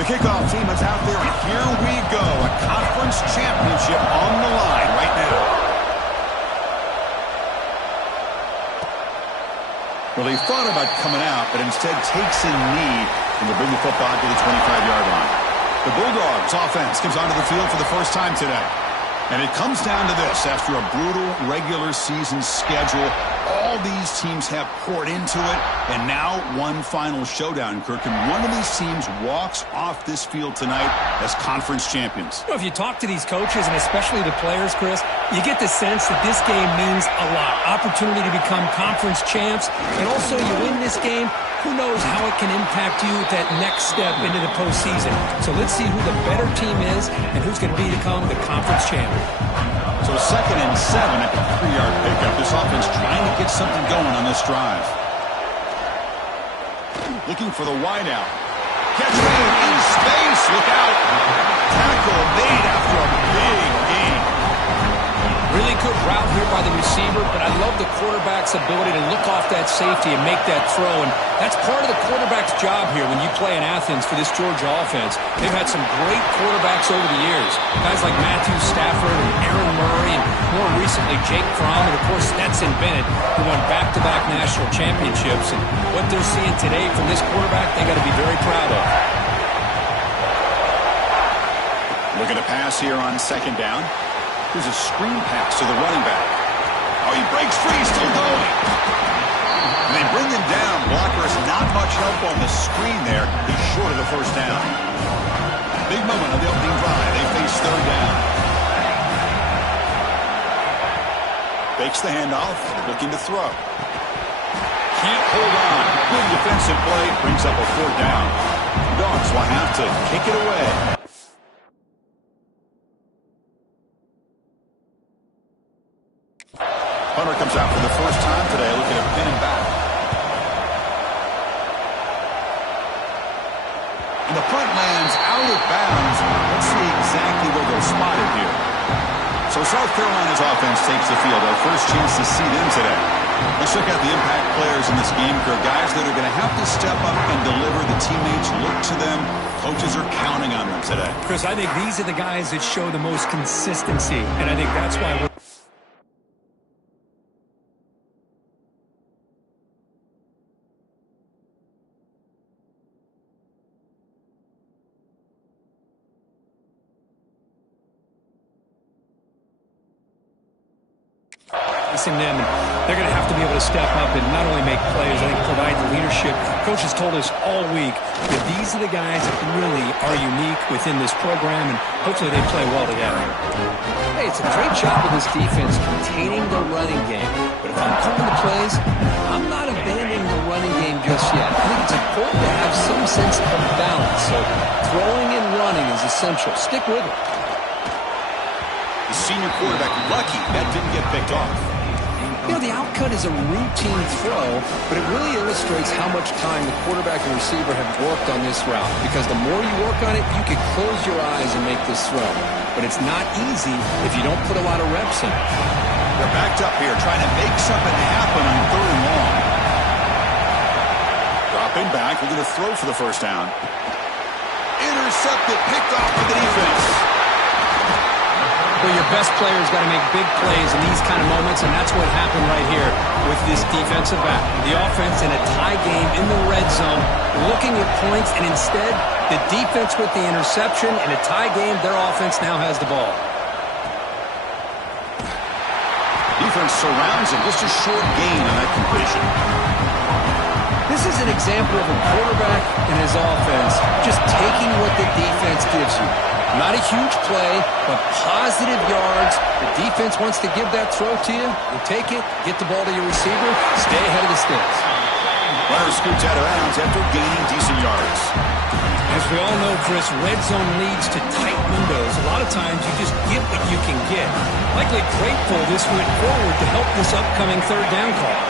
The kickoff team is out there, and here we go. A conference championship on the line right now. Well, he thought about coming out, but instead takes a knee and will bring the football to the 25-yard line. The Bulldogs offense comes onto the field for the first time today. And it comes down to this. After a brutal regular season schedule, all these teams have poured into it, and now one final showdown, Kirk. And one of these teams walks off this field tonight as conference champions. If you talk to these coaches, and especially the players, Chris, you get the sense that this game means a lot. Opportunity to become conference champs, and also you win this game, who knows how it can impact you at that next step into the postseason. So let's see who the better team is and who's going to become the conference champion. So 2nd and 7 at the 3-yard pickup. This offense trying to get something going on this drive. Looking for the wideout. Catch made in space. Look out. Tackle made after a big gain. Really good route here by the receiver, but I love the quarterback's ability to look off that safety and make that throw. And that's part of the quarterback's job here when you play in Athens for this Georgia offense. They've had some great quarterbacks over the years. Guys like Matthew Stafford and Aaron Murray, and more recently Jake Fromm, and of course Stetson Bennett, who won back-to-back national championships. And what they're seeing today from this quarterback, they got to be very proud of. Looking to pass here on 2nd down. Here's a screen pass to the running back. Oh, he breaks free, still going. And they bring him down. Blockers not much help on the screen there. He's short of the first down. Big moment of the opening drive. They face 3rd down. Fakes the handoff, looking to throw. Can't hold on. Good defensive play. Brings up a 4th down. Dogs will have to kick it away. Hunter comes out for the first time today, looking to pin him back. And the punt lands out of bounds. Let's see exactly where they'll spot it here. So South Carolina's offense takes the field. Our first chance to see them today. Let's check out the impact players in this game. For guys that are going to have to step up and deliver. The teammates look to them. Coaches are counting on them today. Chris, I think these are the guys that show the most consistency, and I think that's why we're them, and they're going to have to be able to step up and not only make plays, I think provide the leadership. Coach has told us all week that these are the guys that really are unique within this program, and hopefully they play well together. Hey, it's a great job of this defense containing the running game, but if I'm calling the plays, I'm not abandoning the running game just yet. I think it's important to have some sense of balance, so throwing and running is essential. Stick with it. The senior quarterback lucky that didn't get picked off. You know, the outcut is a routine throw, but it really illustrates how much time the quarterback and receiver have worked on this route. Because the more you work on it, you can close your eyes and make this throw. But it's not easy if you don't put a lot of reps in. They're backed up here, trying to make something happen on 3rd and long. Dropping back, we're going to throw for the first down. Intercepted, picked off by the defense. Well, your best player's got to make big plays in these kind of moments, and that's what happened right here with this defensive back. The offense in a tie game in the red zone, looking at points, and instead, the defense with the interception. In a tie game, their offense now has the ball. Defense surrounds him. Just a short gain on that completion. This is an example of a quarterback and his offense just taking what the defense gives you. Not a huge play, but positive yards. The defense wants to give that throw to you. You take it, get the ball to your receiver, stay ahead of the sticks. Runner scoots out of bounds after gaining decent yards. As we all know, Chris, red zone leads to tight windows. A lot of times you just get what you can get. Likely grateful this went forward to help this upcoming 3rd down call.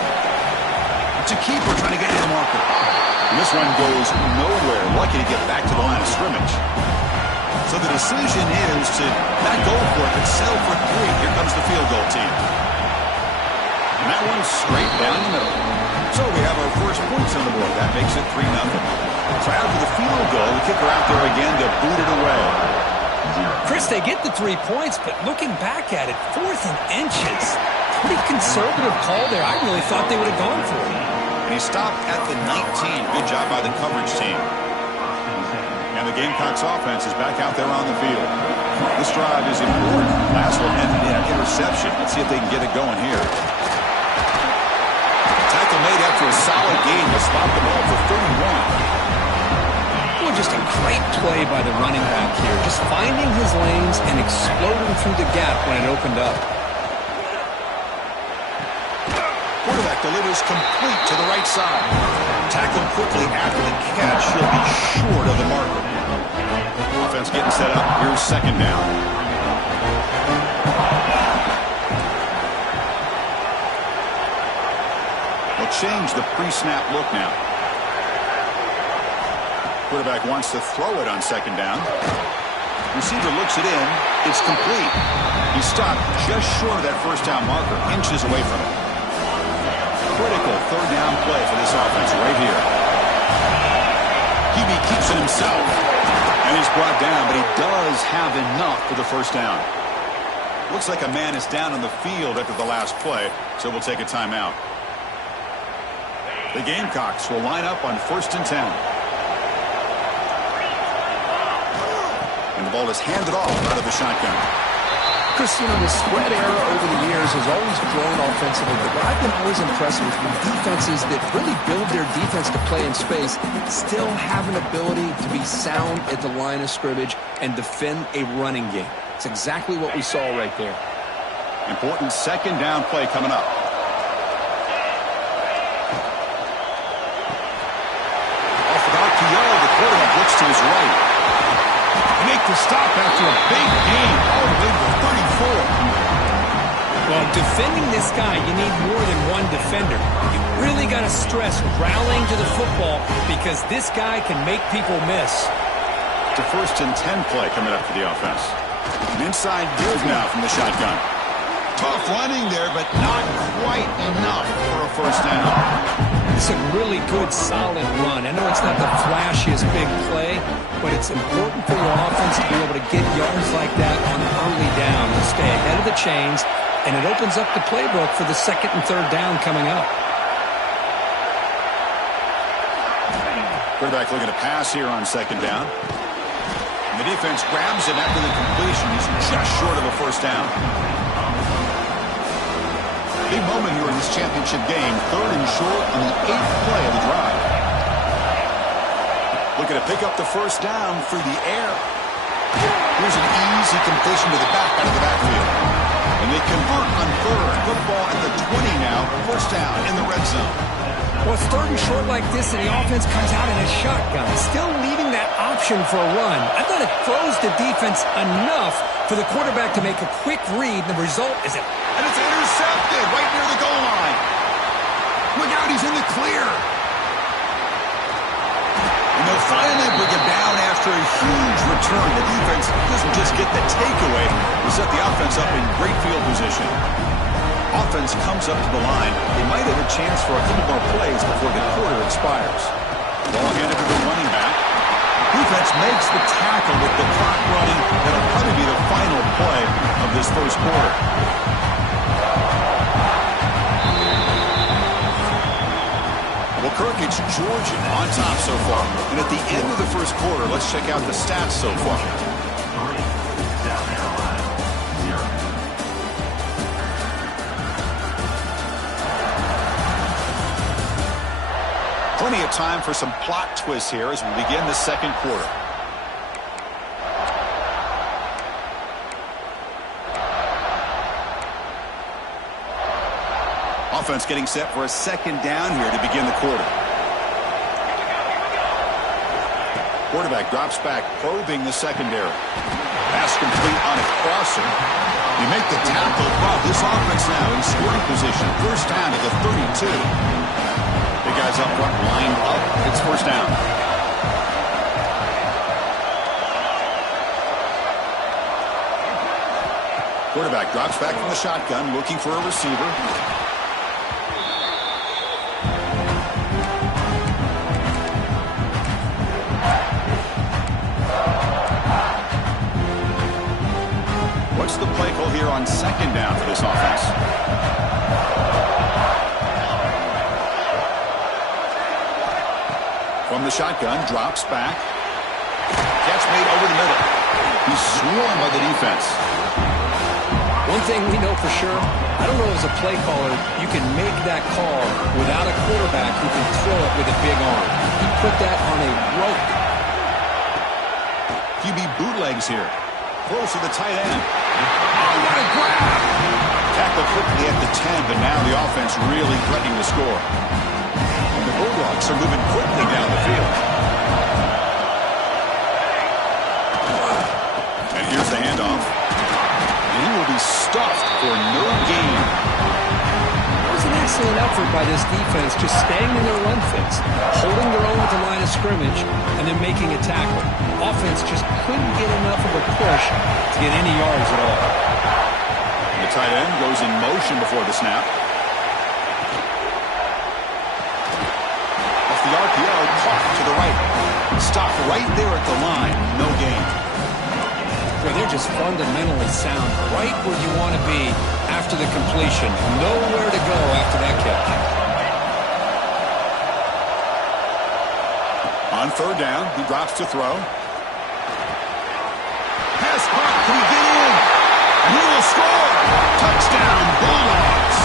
It's a keeper trying to get to the marker. And this one goes nowhere. Lucky to get back to the line of scrimmage. So the decision is to not go for it, but settle for 3. Here comes the field goal team. And that one's straight down the middle. So we have our first points on the board. That makes it 3-0. Crowd for the field goal. The kicker out there again to boot it away. Chris, they get the 3 points, but looking back at it, 4th and inches. Pretty conservative call there. I really thought they would have gone for it. And he stopped at the 19. Good job by the coverage team. And the Gamecocks offense is back out there on the field. This drive is important. Last one ended in an interception. Let's see if they can get it going here. Tackle made after a solid gain. They'll spot the ball for 31. Well, just a great play by the running back here. Just finding his lanes and exploding through the gap when it opened up. Quarterback delivers complete to the right side. Tackled quickly after the catch. He'll be short of the marker. Offense getting set up. Here's 2nd down. They'll change the pre-snap look now. Quarterback wants to throw it on 2nd down. Receiver looks it in. It's complete. He stopped just short of that 1st down marker, inches away from it. Critical 3rd down play for this offense right here. Hebe keeps it himself. And he's brought down, but he does have enough for the 1st down. Looks like a man is down on the field after the last play, so we'll take a timeout. The Gamecocks will line up on 1st and 10. And the ball is handed off out of the shotgun. Chris, the spread era over the years has always grown offensively, but what I've been always impressed with defenses that really build their defense to play in space still have an ability to be sound at the line of scrimmage and defend a running game. It's exactly what we saw right there. Important 2nd down play coming up. Off the RPO, the quarterback looks to his right. Make the stop after a big gain all the way to the 34. Well, defending this guy, you need more than one defender. You really got to stress rallying to the football because this guy can make people miss. The 1st and 10 play coming up for the offense. An inside move now from the shotgun. Tough running there, but not quite enough for a 1st down. It's a really good, solid run. I know it's not the flashiest big play, but it's important for your offense to be able to get yards like that on early down to stay ahead of the chains, and it opens up the playbook for the 2nd and 3rd down coming up. Quarterback looking to pass here on 2nd down. And the defense grabs him after the completion. He's just short of a 1st down. Big moment here in this championship game. 3rd and short on the 8th play of the drive. Looking to pick up the 1st down through the air. Here's an easy completion to the back out of the backfield. And they convert on 3rd. Football at the 20 now. 1st down in the red zone. Well, it's 3rd and short like this, and the offense comes out in a shotgun, still leaving that option for a run. I thought it froze the defense enough for the quarterback to make a quick read. The result is it. And it's intercepted right near the goal line. Look out, he's in the clear. And they'll finally bring him down after a huge return. The defense doesn't just get the takeaway. They set the offense up in great field position. Offense comes up to the line. They might have a chance for a couple more plays before the quarter expires. Ball handed to the running back. Defense makes the tackle with the clock running. That'll probably be the final play of this 1st quarter. Well, Kirk, it's Georgia on top so far. And at the end of the 1st quarter, let's check out the stats so far. Plenty of time for some plot twists here as we begin the 2nd quarter. Offense getting set for a 2nd down here to begin the quarter. Quarterback drops back, probing the secondary. Pass complete on a crosser. You make the tackle. Wow, this offense now in scoring position. 1st down to the 32. Big guys up front, lined up. It's 1st down. Quarterback drops back from the shotgun, looking for a receiver. the play call here on second down for this offense? From the shotgun, drops back. Catch made over the middle. He's swarmed by the defense. One thing we know for sure, I don't know as a play caller, you can make that call without a quarterback who can throw it with a big arm. He put that on a rope. QB bootlegs here. Close to the tight end. Oh, what a grab! Tackle quickly at the 10, but now the offense really threatening to score. And the Bulldogs are moving quickly down the field. And here's the handoff. And he will be stuffed for no gain. It was an excellent effort by this defense, just staying in their run fits, holding their own at the line of scrimmage, and then making a tackle. Offense just couldn't get enough of a push to get any yards at all. The tight end goes in motion before the snap. Off the RPO, caught to the right. Stop right there at the line. No gain. Well, they're just fundamentally sound, right where you want to be after the completion. Nowhere to go after that catch. On third down, he drops to throw. Pass caught. Can he get in? And he will score. Touchdown, Bulldogs.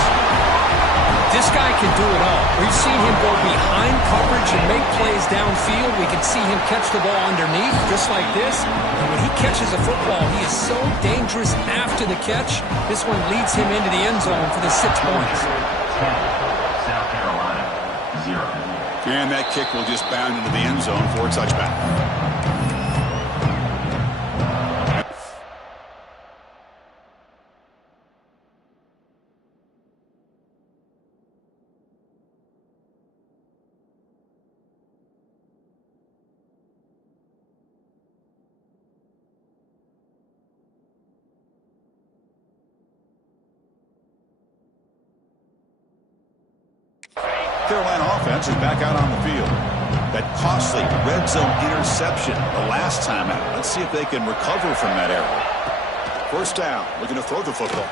This guy can do it all. We've seen him go behind coverage and make plays downfield. We can see him catch the ball underneath, just like this. And when he catches a football, he is so dangerous after the catch. This one leads him into the end zone for the 6 points. South Carolina, 0. And that kick will just bound into the end zone for a touchback. Carolina offense is back out on the field. That costly red zone interception the last time out. Let's see if they can recover from that error. First down, looking to throw the football.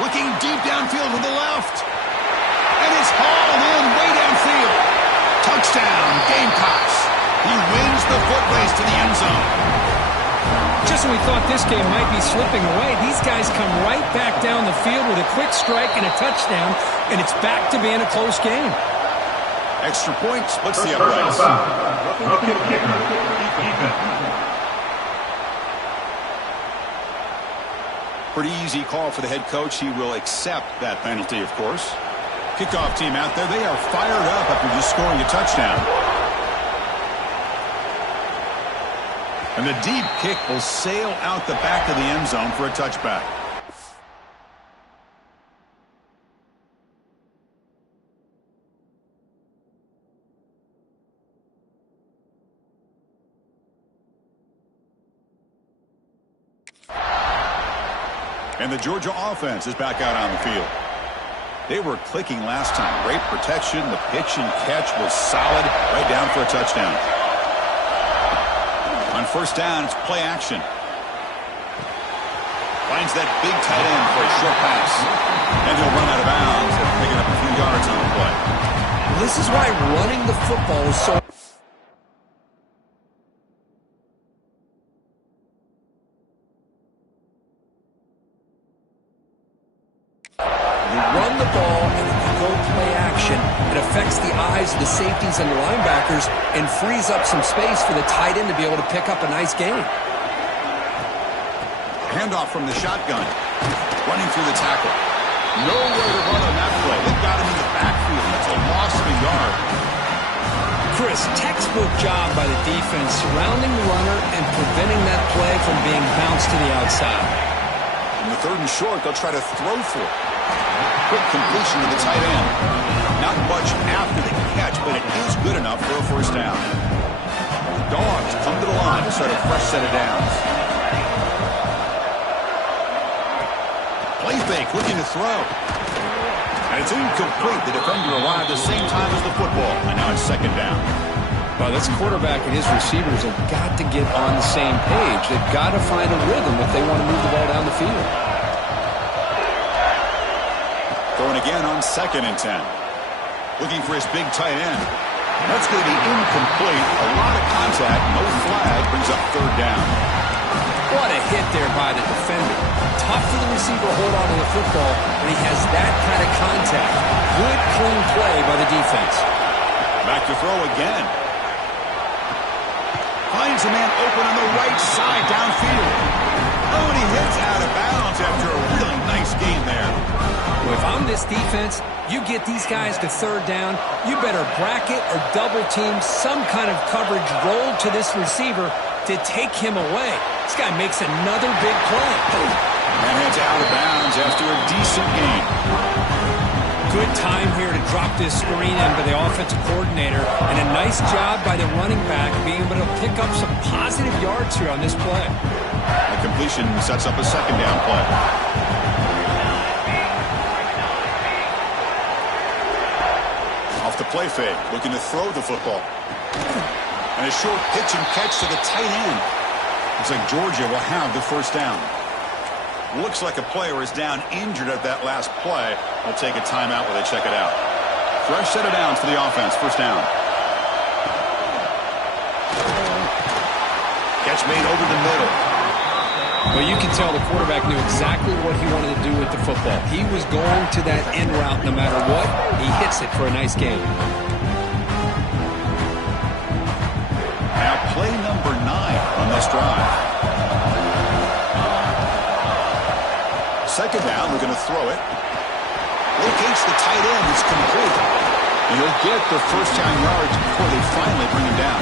Looking deep downfield with the left. And it's hauled in way downfield. Touchdown, Gamecocks. He wins the foot race to the end zone. Just when we thought this game might be slipping away, these guys come right back down the field with a quick strike and a touchdown, and it's back to being a close game. Extra point splits the uprights. Pretty easy call for the head coach. He will accept that penalty, of course. Kickoff team out there. They are fired up after just scoring a touchdown. And the deep kick will sail out the back of the end zone for a touchback. And the Georgia offense is back out on the field. They were clicking last time. Great protection. The pitch and catch was solid. Right down for a touchdown. On first down, it's play action. Finds that big tight end for a short pass. And he'll run out of bounds after picking up a few yards on the play. This is why running the football is so... run the ball and if you go play action, it affects the eyes of the safeties and the linebackers and frees up some space for the tight end to be able to pick up a nice gain. Handoff from the shotgun. Running through the tackle. Nowhere to run on that play. They've got him in the backfield. That's a loss of a yard. Chris, textbook job by the defense surrounding the runner and preventing that play from being bounced to the outside. In the third and short, they'll try to throw for it. Quick completion to the tight end. Not much after the catch, but it is good enough for a first down. The Dogs come to the line to start a fresh set of downs. Play fake, looking to throw. And it's incomplete. The defender arrived the same time as the football, and now it's second down. Well, this quarterback and his receivers have got to get on the same page. They've got to find a rhythm if they want to move the ball down the field. Throwing again on 2nd and 10. Looking for his big tight end. That's going to be incomplete. A lot of contact. No flag. Brings up 3rd down. What a hit there by the defender. Tough for the receiver to hold on to the football when he has that kind of contact. Good, clean play by the defense. Back to throw again. Finds a man open on the right side downfield. Oh, and he hits out of bounds after a really nice game there. Well, if I'm this defense, you get these guys to 3rd down, you better bracket or double team some kind of coverage rolled to this receiver to take him away. This guy makes another big play. And heads out of bounds after a decent game. Good time here to drop this screen into the offensive coordinator, and a nice job by the running back being able to pick up some positive yards here on this play. The completion sets up a 2nd down play. Off the play fake, looking to throw the football. And a short pitch and catch to the tight end. Looks like Georgia will have the 1st down. Looks like a player is down injured at that last play. We'll take a timeout while they check it out. Fresh set of downs for the offense. 1st down. Catch made over the middle. Well, you can tell the quarterback knew exactly what he wanted to do with the football. He was going to that end route no matter what. He hits it for a nice gain. Now play number 9 on this drive. 2nd down, we're going to throw it. Locates the tight end. It's complete. And he'll get the 1st down yards before they finally bring him down.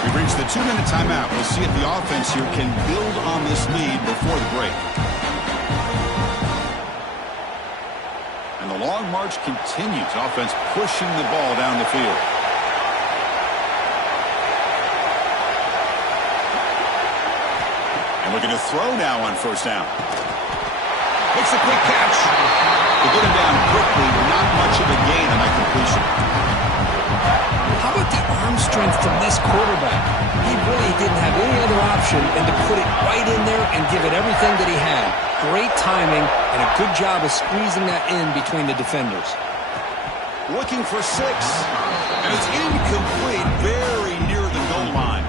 We've reached the 2-minute timeout. We'll see if the offense here can build on this lead before the break. And the long march continues. Offense pushing the ball down the field. And looking to throw now on 1st down. Makes a quick catch. They get him down quickly. Not much of a gain on that completion. How about the arm strength from this quarterback? He really didn't have any other option than to put it right in there and give it everything that he had. Great timing and a good job of squeezing that in between the defenders. Looking for 6. And it's incomplete. Very near the goal line.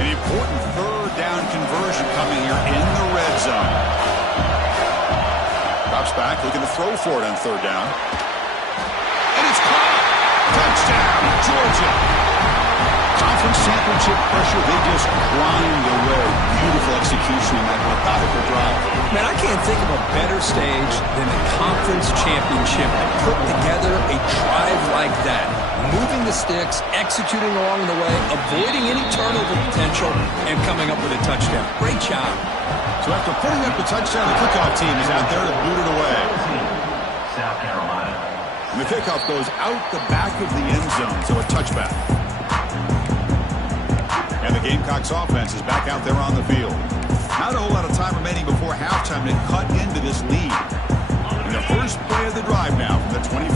An important 3rd down conversion coming here in the red zone. Drops back, looking to throw for it on 3rd down. And it's caught! Touchdown, Georgia! Conference championship pressure, they just grind away. Beautiful execution in that methodical drive. Man, I can't think of a better stage than the conference championship to put together a drive like that. Moving the sticks, executing along the way, avoiding any turnover potential, and coming up with a touchdown. Great job. So after putting up the touchdown, the kickoff team is out there to boot it away. South Carolina. And the kickoff goes out the back of the end zone, so a touchback. And the Gamecocks offense is back out there on the field. Not a whole lot of time remaining before halftime to cut into this lead. And the first play of the drive now from the 25.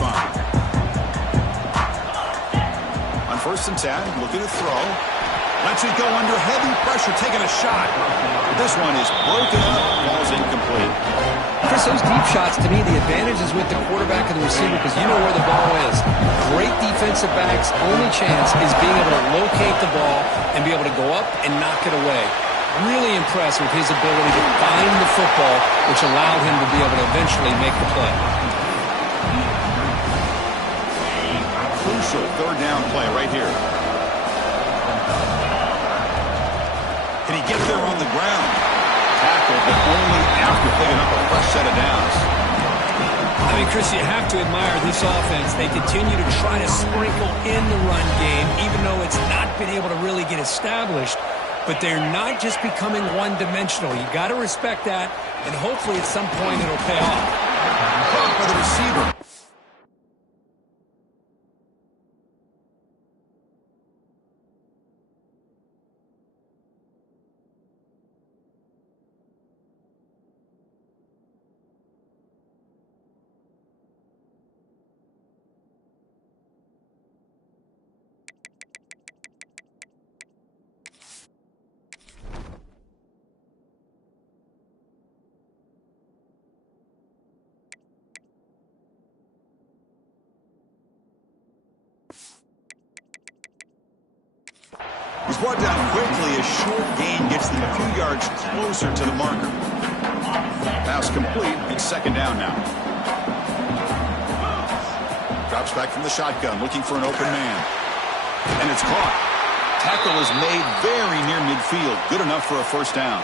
On 1st and 10, looking to throw. Lets it go under heavy pressure, taking a shot. This one is broken up, falls incomplete. Chris, those deep shots, to me, the advantage is with the quarterback and the receiver because you know where the ball is. Great defensive backs' only chance is being able to locate the ball and be able to go up and knock it away. Really impressed with his ability to find the football, which allowed him to be able to eventually make the play. Crucial 3rd down play right here. Can he get there on the ground? Tackled, but only after picking up a fresh set of downs. I mean, Chris, you have to admire this offense. They continue to try to sprinkle in the run game, even though it's not been able to really get established. But they're not just becoming one-dimensional. You got to respect that, and hopefully at some point it'll pay off. Caught by the receiver. He's brought down quickly. A short gain gets them a few yards closer to the marker. Pass complete. It's second down now. Drops back from the shotgun, looking for an open man. And it's caught. Tackle is made very near midfield. Good enough for a first down.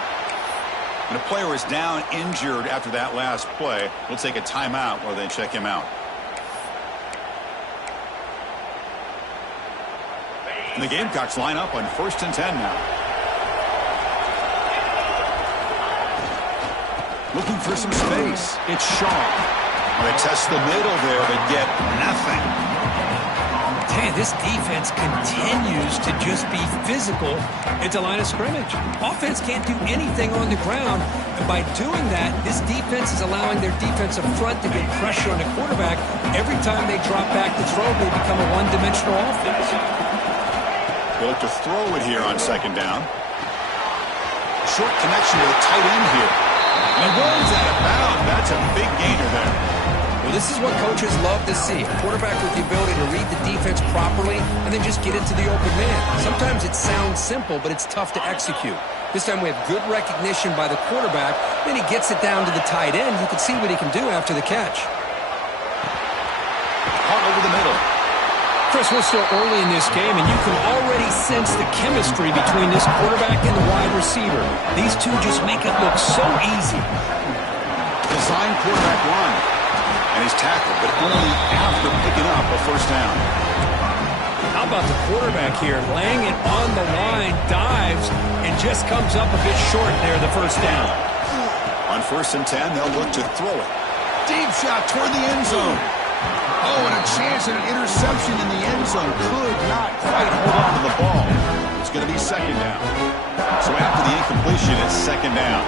And a player is down injured after that last play. We'll take a timeout while they check him out. And the Gamecocks line up on 1st and 10 now. Looking for some space. It's Shaw. They test the middle there, but get nothing. Hey, this defense continues to just be physical at the line of scrimmage. Offense can't do anything on the ground, and by doing that, this defense is allowing their defensive front to get pressure on the quarterback. Every time they drop back to throw, they become a one-dimensional offense. They look to throw it here on second down. Short connection to the tight end here. And runs out of bounds. That's a big gainer there. Well, this is what coaches love to see. A quarterback with the ability to read the defense properly and then just get it to the open man. Sometimes it sounds simple, but it's tough to execute. This time we have good recognition by the quarterback. Then he gets it down to the tight end. You can see what he can do after the catch. Caught over the middle. Chris, we're still early in this game, and you can already sense the chemistry between this quarterback and the wide receiver. These two just make it look so easy. Design quarterback run. And he's tackled, but only after picking up a first down. How about the quarterback here, laying it on the line, dives, and just comes up a bit short there, the first down. On 1st and 10, they'll look to throw it. Deep shot toward the end zone. Oh, and a chance at an interception in the end zone. Could not quite hold on to the ball. It's going to be second down. So after the incompletion, it's second down.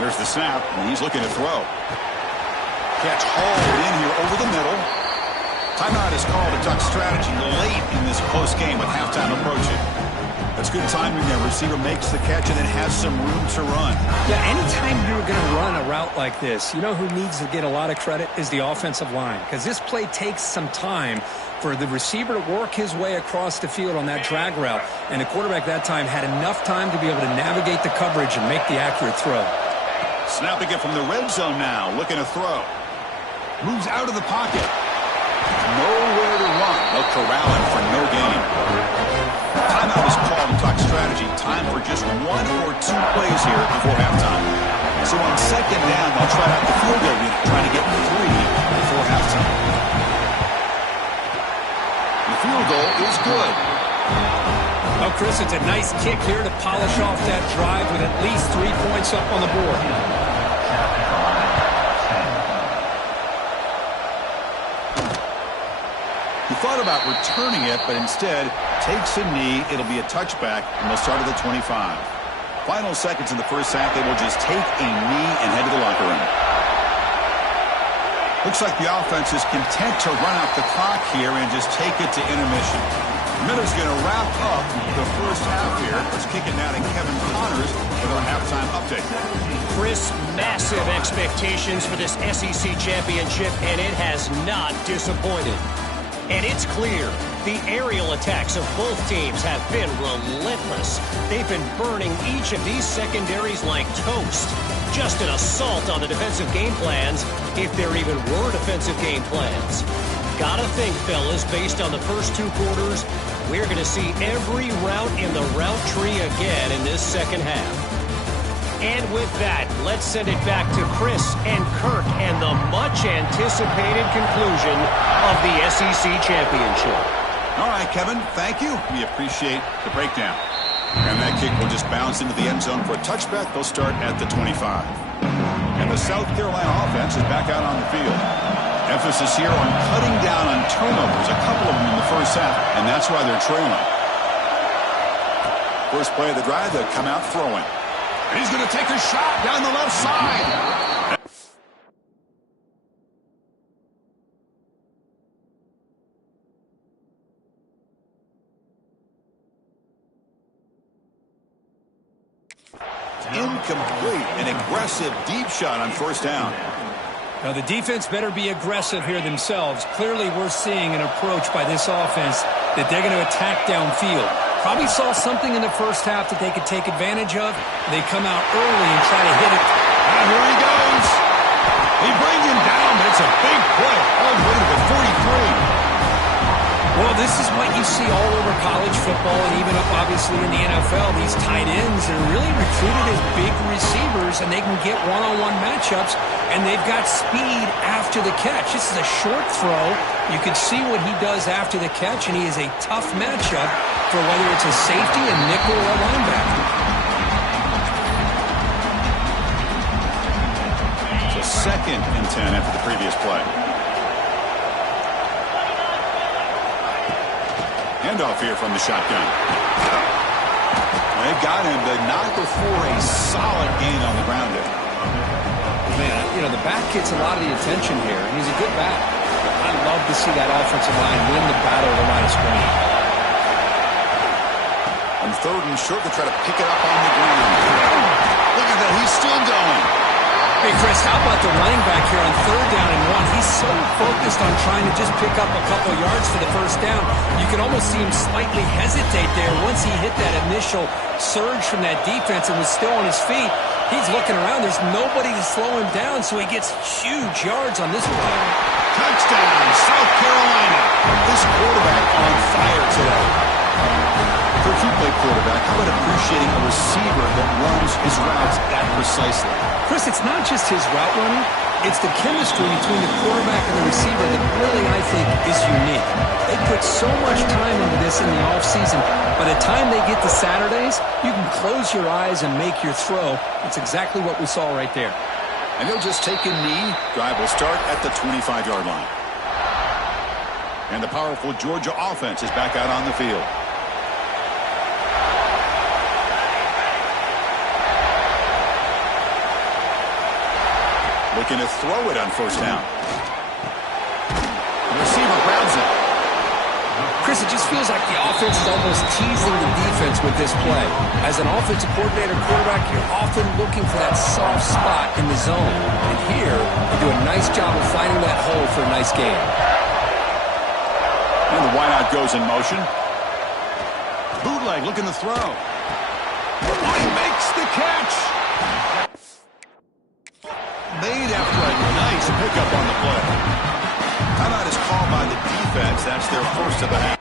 There's the snap, and he's looking to throw. Catch hauled in here over the middle. Timeout is called a duck strategy late in this close game with halftime approaching. That's good timing there. Receiver makes the catch and then has some room to run. Yeah, anytime you're going to run a route like this, you know who needs to get a lot of credit is the offensive line, because this play takes some time for the receiver to work his way across the field on that drag route, and the quarterback that time had enough time to be able to navigate the coverage and make the accurate throw. Snapping it from the red zone now, looking to throw. Moves out of the pocket. Nowhere to run. They'll corral him for no gain. Timeout is called in talk strategy. Time for just 1 or 2 plays here before halftime. So on second down, they'll try out the field goal unit, trying to get 3 before halftime. The field goal is good. Well, Chris, it's a nice kick here to polish off that drive with at least 3 points up on the board. He thought about returning it, but instead takes a knee. It'll be a touchback, and they'll start at the 25. Final seconds in the first half, they will just take a knee and head to the locker room. Looks like the offense is content to run out the clock here and just take it to intermission. Miller's going to wrap up the first half here. Let's kick it now to Kevin Connors with our halftime update. Chris, massive expectations for this SEC championship, and it has not disappointed. And it's clear the aerial attacks of both teams have been relentless. They've been burning each of these secondaries like toast. Just an assault on the defensive game plans, if there even were defensive game plans. Gotta think, fellas, based on the first 2 quarters, we're going to see every route in the route tree again in this second half. And with that, let's send it back to Chris and Kirk and the much-anticipated conclusion of the SEC championship. All right, Kevin, thank you. We appreciate the breakdown. And that kick will just bounce into the end zone for a touchback. They'll start at the 25. And the South Carolina offense is back out on the field. Emphasis here on cutting down on turnovers, a couple of them in the first half, and that's why they're trailing. First play of the drive, they'll come out throwing. And he's going to take a shot down the left side. Incomplete. An aggressive deep shot on first down. Now, the defense better be aggressive here themselves. Clearly, we're seeing an approach by this offense that they're going to attack downfield. Probably saw something in the first half that they could take advantage of. They come out early and try to hit it. And here he goes. He brings him down, but it's a big play all the way to the 43. Well, this is what you see all over college football and even up, obviously, in the NFL. These tight ends are really recruited as big receivers, and they can get one-on-one matchups, and they've got speed after the catch. This is a short throw. You can see what he does after the catch, and he is a tough matchup for whether it's a safety, a nickel, or a linebacker. So 2nd and 10 after the previous play. Handoff here from the shotgun. They've got him, but not before a solid gain on the ground there. Man, you know, the back gets a lot of the attention here. He's a good back. I love to see that offensive line win the battle of the line of scrimmage. On 3rd and short, they try to pick it up on the ground. Look at that, he's still going. Hey, Chris, how about the running back here on 3rd down and 1? He's so focused on trying to just pick up a couple yards for the first down. You can almost see him slightly hesitate there once he hit that initial surge from that defense and was still on his feet. He's looking around. There's nobody to slow him down, so he gets huge yards on this play. Touchdown, South Carolina. This quarterback on fire today. For a two-play quarterback, how about appreciating a receiver that runs his routes that precisely? Chris, it's not just his route running. It's the chemistry between the quarterback and the receiver that really, I think, is unique. They put so much time into this in the offseason. By the time they get to Saturdays, you can close your eyes and make your throw. It's exactly what we saw right there. And he'll just take a knee. Drive will start at the 25-yard line. And the powerful Georgia offense is back out on the field. Looking to throw it on 1st down. The receiver grabs it. Chris, it just feels like the offense is almost teasing the defense with this play. As an offensive coordinator quarterback, you're often looking for that soft spot in the zone. And here, they do a nice job of finding that hole for a nice gain. And the wideout goes in motion. Bootleg looking to throw. Oh, he makes the catch. Made after a nice pickup on the play. Timeout is called by the defense. That's their first of the half.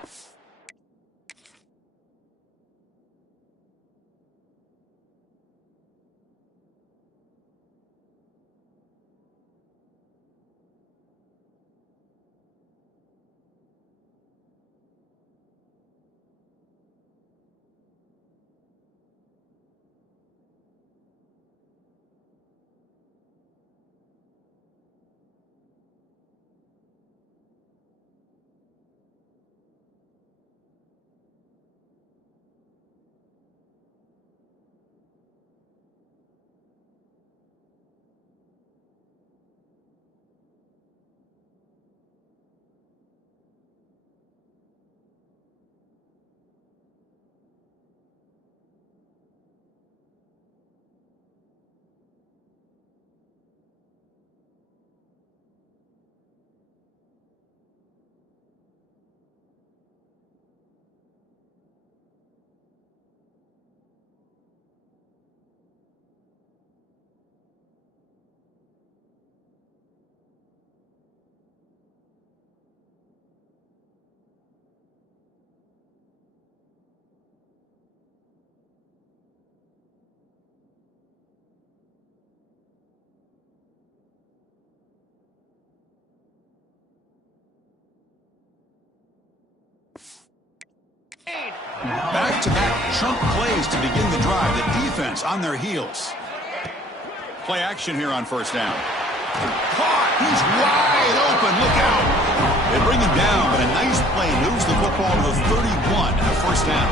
Back-to-back chunk plays to begin the drive. The defense on their heels. Play action here on 1st down. Caught! He's wide open. Look out! They bring him down, but a nice play moves the football to the 31 and a 1st down.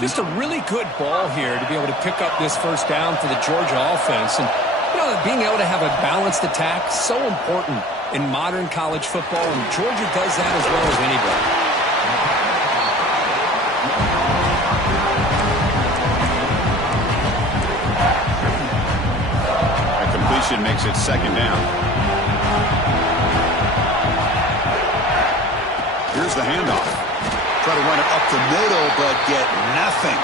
Just a really good ball here to be able to pick up this 1st down for the Georgia offense. And, you know, being able to have a balanced attack, so important in modern college football, and Georgia does that as well as anybody. Makes it 2nd down. Here's the handoff. try to run it up the middle, but get nothing.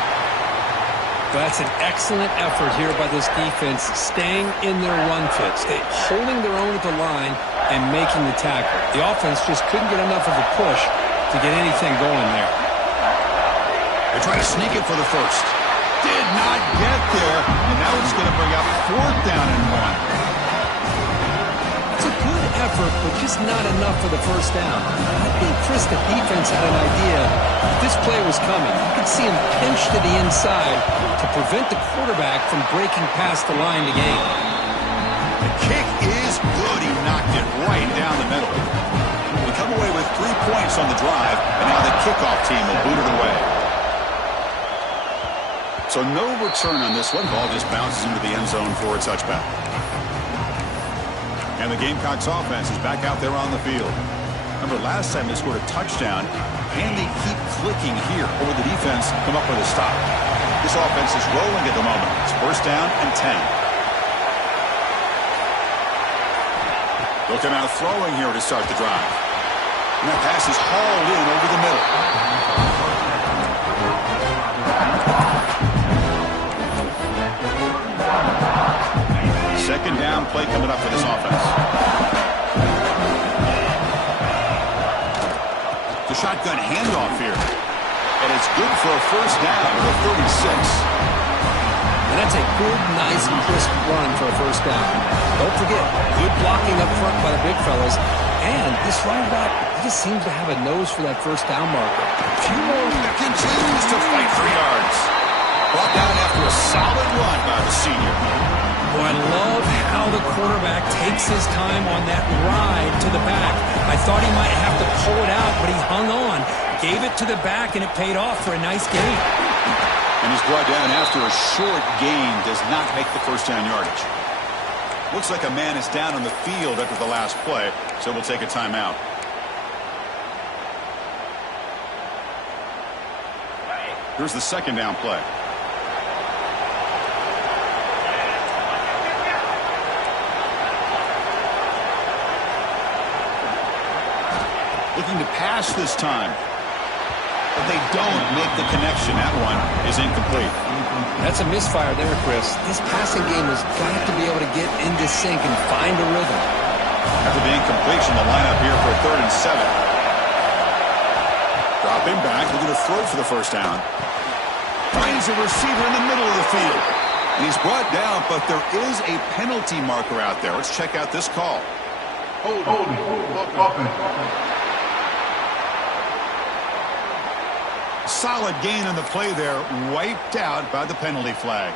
That's an excellent effort here by this defense, staying in their run fit, holding their own at the line and making the tackle. The offense just couldn't get enough of a push to get anything going there. They try to sneak it for the first. Did not get there, and now it's going to bring up 4th down and 1. It's a good effort, but just not enough for the first down. I think, Chris, the defense had an idea that this play was coming. You could see him pinch to the inside to prevent the quarterback from breaking past the line to gain. The kick is good. He knocked it right down the middle. We come away with 3 points on the drive, and now the kickoff team will boot it away. So no return on this one. Ball just bounces into the end zone for a touchback. And the Gamecocks offense is back out there on the field. Remember, last time they scored a touchdown, and they keep clicking here over the defense, come up with a stop. This offense is rolling at the moment. It's 1st down and 10. Looking out throwing here to start the drive. And that pass is hauled in over the middle. Second down play coming up for this offense. The shotgun handoff here. And it's good for a 1st down to the 36. And that's a good, nice, crisp run for a 1st down. Don't forget, good blocking up front by the big fellas. And this running back, he just seems to have a nose for that 1st down marker. A few more. Continues to fight for yards. Brought down after a solid run by the senior. Boy, I love how the quarterback takes his time on that ride to the back. I thought he might have to pull it out, but he hung on, gave it to the back, and it paid off for a nice gain. And he's brought down after a short gain, does not make the 1st down yardage. Looks like a man is down on the field after the last play, so we'll take a timeout. Here's the 2nd down play. Looking to pass this time. But they don't make the connection. That one is incomplete. That's a misfire there, Chris. This passing game has got to be able to get into sync and find a rhythm. After the incompletion, the lineup here for 3rd and 7. Dropping back, looking to throw for the 1st down. Finds a receiver in the middle of the field. And he's brought down, but there is a penalty marker out there. Let's check out this call. Hold. Solid gain on the play there, wiped out by the penalty flag.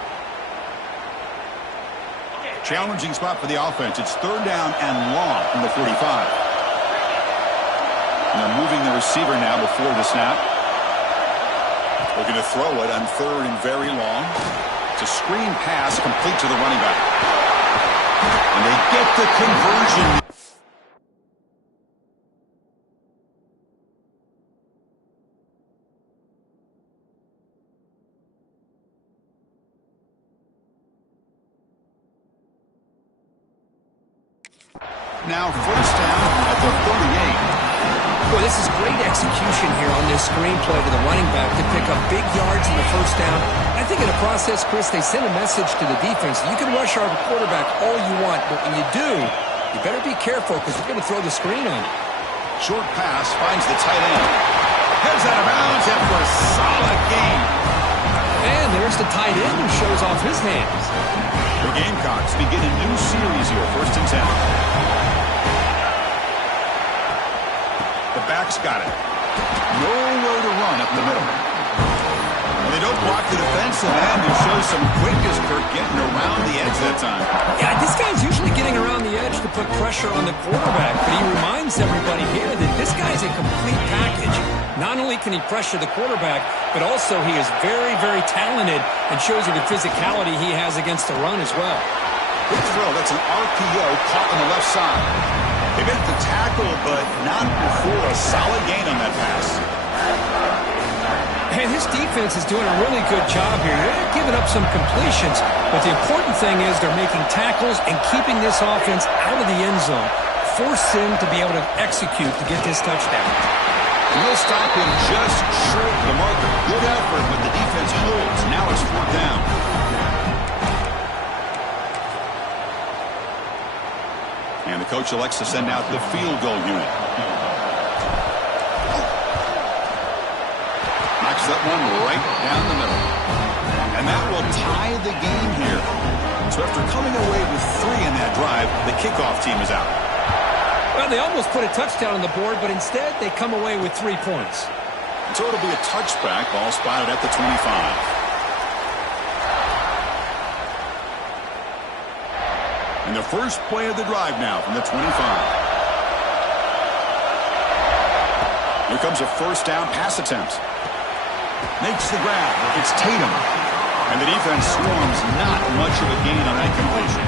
Challenging spot for the offense. It's 3rd down and long from the 45. And they're moving the receiver now before the snap. Looking to throw it on 3rd and very long. It's a screen pass complete to the running back. And they get the conversion. Now 1st down at the 38. Boy, this is great execution here on this screenplay to the running back to pick up big yards in the 1st down. I think in the process, Chris, they send a message to the defense. You can rush our quarterback all you want, but when you do, you better be careful because we're going to throw the screen on you. Short pass finds the tight end. Heads out of bounds after a solid gain. And there's the tight end who shows off his hands. The Gamecocks begin a new series here, 1st and 10. The back's got it. Nowhere to run up the middle. And they don't block the defensive end, who shows some quickness for getting around the edge that time. Yeah, this guy's usually getting around the edge to put pressure on the quarterback, but he reminds everybody here that this guy's a complete package. Not only can he pressure the quarterback, but also he is very, very talented and shows you the physicality he has against the run as well. Good throw. That's an RPO caught on the left side. They made the tackle, but not before a solid gain on that pass. And his defense is doing a really good job here. They're giving up some completions, but the important thing is they're making tackles and keeping this offense out of the end zone. Force him to be able to execute to get this touchdown. And he'll stop him just short of the marker. Good effort, but the defense holds. Now it's 4th down. And the coach elects to send out the field goal unit. Knocks that one right down the middle. And that will tie the game here. So after coming away with 3 in that drive, the kickoff team is out. Well, they almost put a touchdown on the board, but instead they come away with 3 points. So it'll be a touchback. Ball spotted at the 25. And the first play of the drive now from the 25. Here comes a 1st down pass attempt. Makes the grab. It's Tatum. And the defense swarms. Not much of a gain on that completion.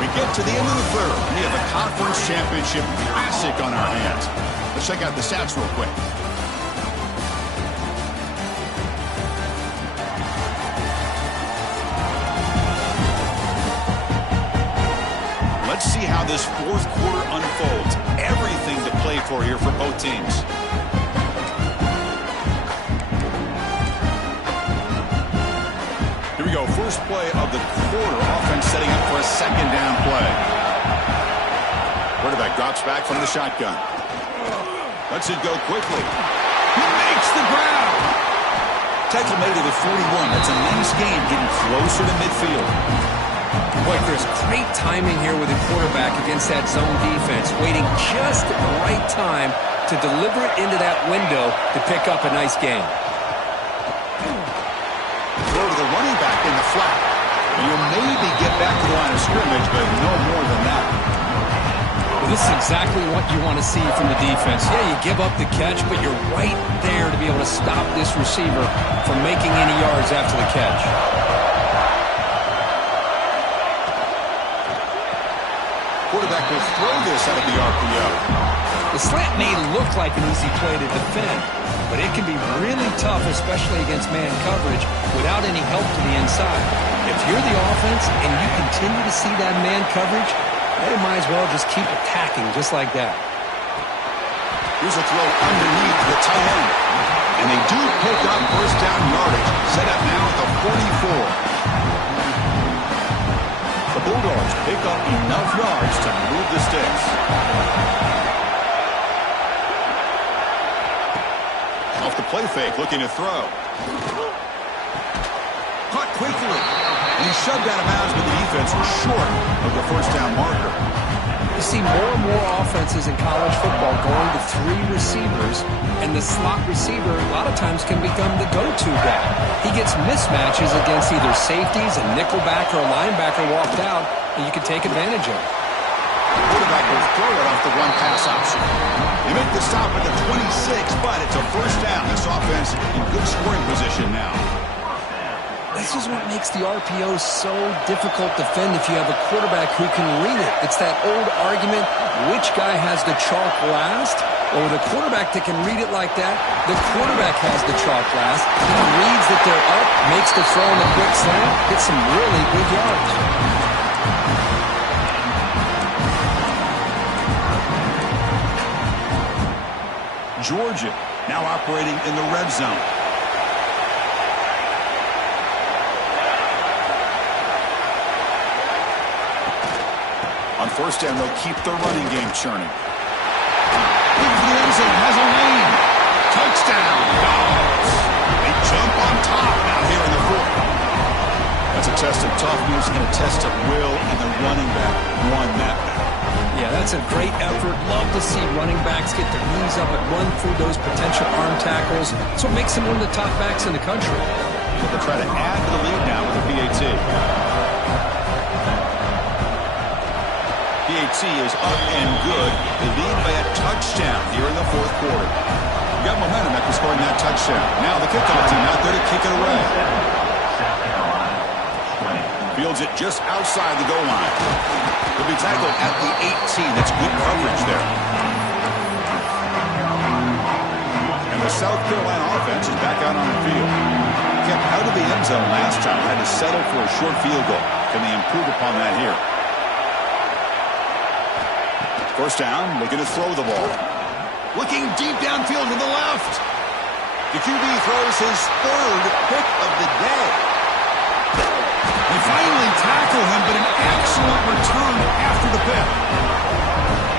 We get to the end of the 3rd. We have a conference championship classic on our hands. Let's check out the stats real quick. Let's see how this 4th quarter unfolds. Everything to play for here for both teams. Here we go. First play of the quarter. Offense setting up for a 2nd down play. Quarterback drops back from the shotgun. Lets it go quickly. He makes the grab. Tackle made at the 41. That's a nice gain, getting closer to midfield. Boy, Chris, great timing here with the quarterback against that zone defense, waiting just at the right time to deliver it into that window to pick up a nice gain. Throw to the running back in the flat. And you'll maybe get back to the line of scrimmage, but no more than that. Well, this is exactly what you want to see from the defense. Yeah, you give up the catch, but you're right there to be able to stop this receiver from making any yards after the catch. Quarterback will throw this out of the RPO. The slant may look like an easy play to defend, but it can be really tough, especially against man coverage, without any help to the inside. If you're the offense and you continue to see that man coverage, they might as well just keep attacking just like that. Here's a throw underneath the tight end. And they do pick up 1st down yardage. Set up now at the 44. The Bulldogs pick up enough yards to move the sticks. Off the play fake, looking to throw. Caught quickly. And he shoved out of bounds, but the defense was short of the 1st down marker. You see more and more offenses in college football going to 3 receivers, and the slot receiver a lot of times can become the go-to guy. He gets mismatches against either safeties, a nickelback, or a linebacker walked out, and you can take advantage of it. The quarterback will throw it off the run pass option. They make the stop at the 26, but it's a 1st down. This offense in good scoring position now. This is what makes the RPO so difficult to defend if you have a quarterback who can read it. It's that old argument, which guy has the chalk last? Or the quarterback that can read it like that, the quarterback has the chalk last. He reads that they're up, makes the throw in the quick slant, gets some really good yards. Georgia now operating in the red zone. On 1st down, they'll keep their running game churning. Into the end zone, has a lane. Touchdown, Dogs. They jump on top now here in the 4th. That's a test of toughness and a test of will, and the running back won that battle. Yeah, that's a great effort. Love to see running backs get their knees up and run through those potential arm tackles. That's what makes them one of the top backs in the country. They'll try to add to the lead now with the PAT. PAT is up and good. They lead by a touchdown here in the 4th quarter. Got momentum after scoring that touchdown. Now the kickoff team out there to kick it away. Fields it just outside the goal line. He'll be tackled at the 18. That's good coverage there. And the South Carolina offense is back out on the field. kept out of the end zone last time. Had to settle for a short field goal. Can they improve upon that here? First down, looking to throw the ball. Looking deep downfield to the left. The QB throws his third pick of the day. They finally tackle him, but an excellent return after the pick.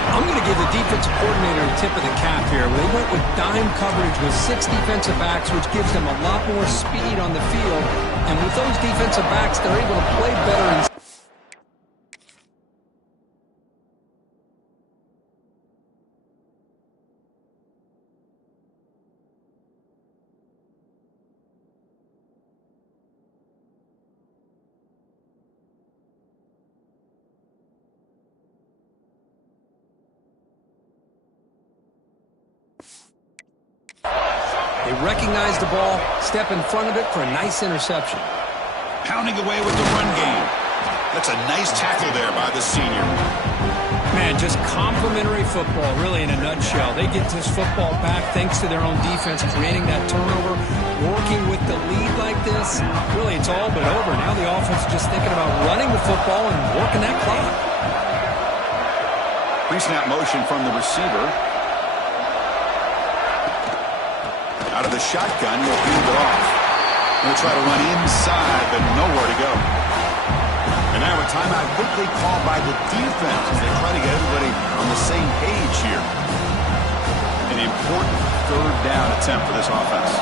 I'm going to give the defensive coordinator a tip of the cap here. They went with dime coverage with 6 defensive backs, which gives them a lot more speed on the field. And with those defensive backs, they're able to play better in They recognize the ball, step in front of it for a nice interception. Pounding away with the run game. That's a nice tackle there by the senior. Man, just complimentary football, really, in a nutshell. They get this football back thanks to their own defense, creating that turnover, working with the lead like this. Really, it's all but over. Now the offense is just thinking about running the football and working that clock. Pre-snap motion from the receiver. Out of the shotgun, he'll hand it off. He'll try to run inside, but nowhere to go. And now a timeout quickly called by the defense as they try to get everybody on the same page here. An important third down attempt for this offense.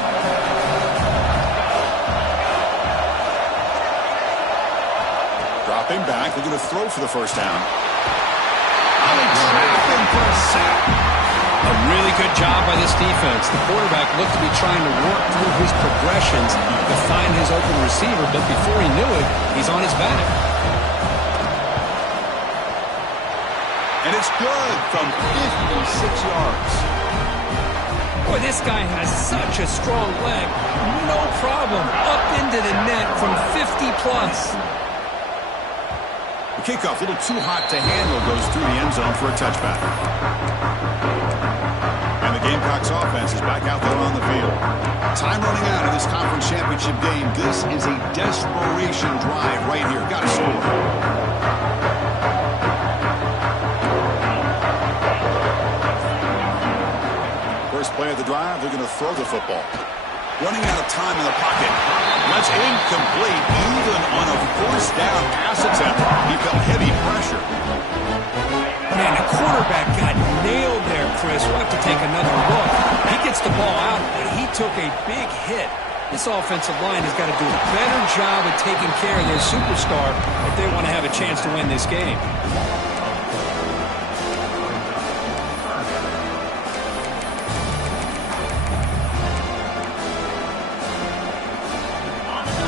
Dropping back, looking to throw for the first down. Oh, they trap him for a sack. A really good job by this defense. The quarterback looked to be trying to work through his progressions to find his open receiver, but before he knew it, he's on his back. And it's good from 56 yards. Boy, this guy has such a strong leg. No problem. Up into the net from 50-plus. The kickoff, a little too hot to handle, goes through the end zone for a touchback. And the Gamecocks offense is back out there on the field. Time running out of this conference championship game. This is a desperation drive right here. Got to score. First play of the drive, they're going to throw the football. Running out of time in the pocket. That's incomplete, even on a first down pass attempt. He felt heavy pressure. Man, the quarterback got nailed there, Chris. We'll have to take another look. He gets the ball out, but he took a big hit. This offensive line has got to do a better job of taking care of their superstar if they want to have a chance to win this game.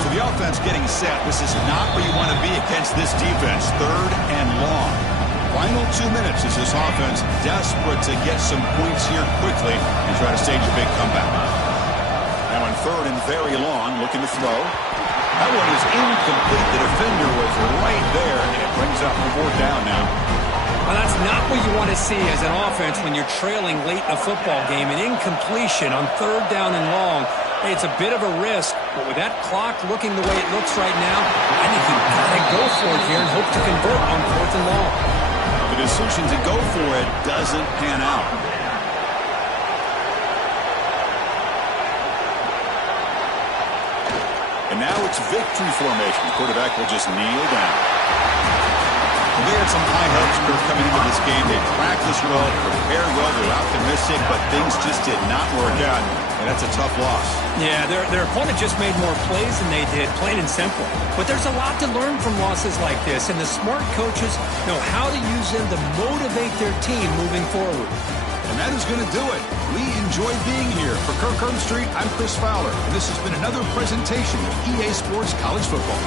The offense getting set. This is not where you want to be against this defense. Third and long. Final 2 minutes as this offense desperate to get some points here quickly and try to stage a big comeback. Now on third and very long, looking to throw. That one is incomplete. The defender was right there, and it brings up the fourth down now. Well, that's not what you want to see as an offense when you're trailing late in a football game. An incompletion on third down and long. Hey, it's a bit of a risk, but with that clock looking the way it looks right now, I think you've got to go for it here and hope to convert on fourth and long. The decision to go for it doesn't pan out. And now it's victory formation. The quarterback will just kneel down. They had some high hopes coming into this game. They practiced well, prepared well, they were optimistic, but things just did not work out, and that's a tough loss. Yeah, their opponent just made more plays than they did, plain and simple. But there's a lot to learn from losses like this, and the smart coaches know how to use them to motivate their team moving forward. And that is going to do it. We enjoyed being here. For Kirk Street, I'm Chris Fowler, and this has been another presentation of EA Sports College Football.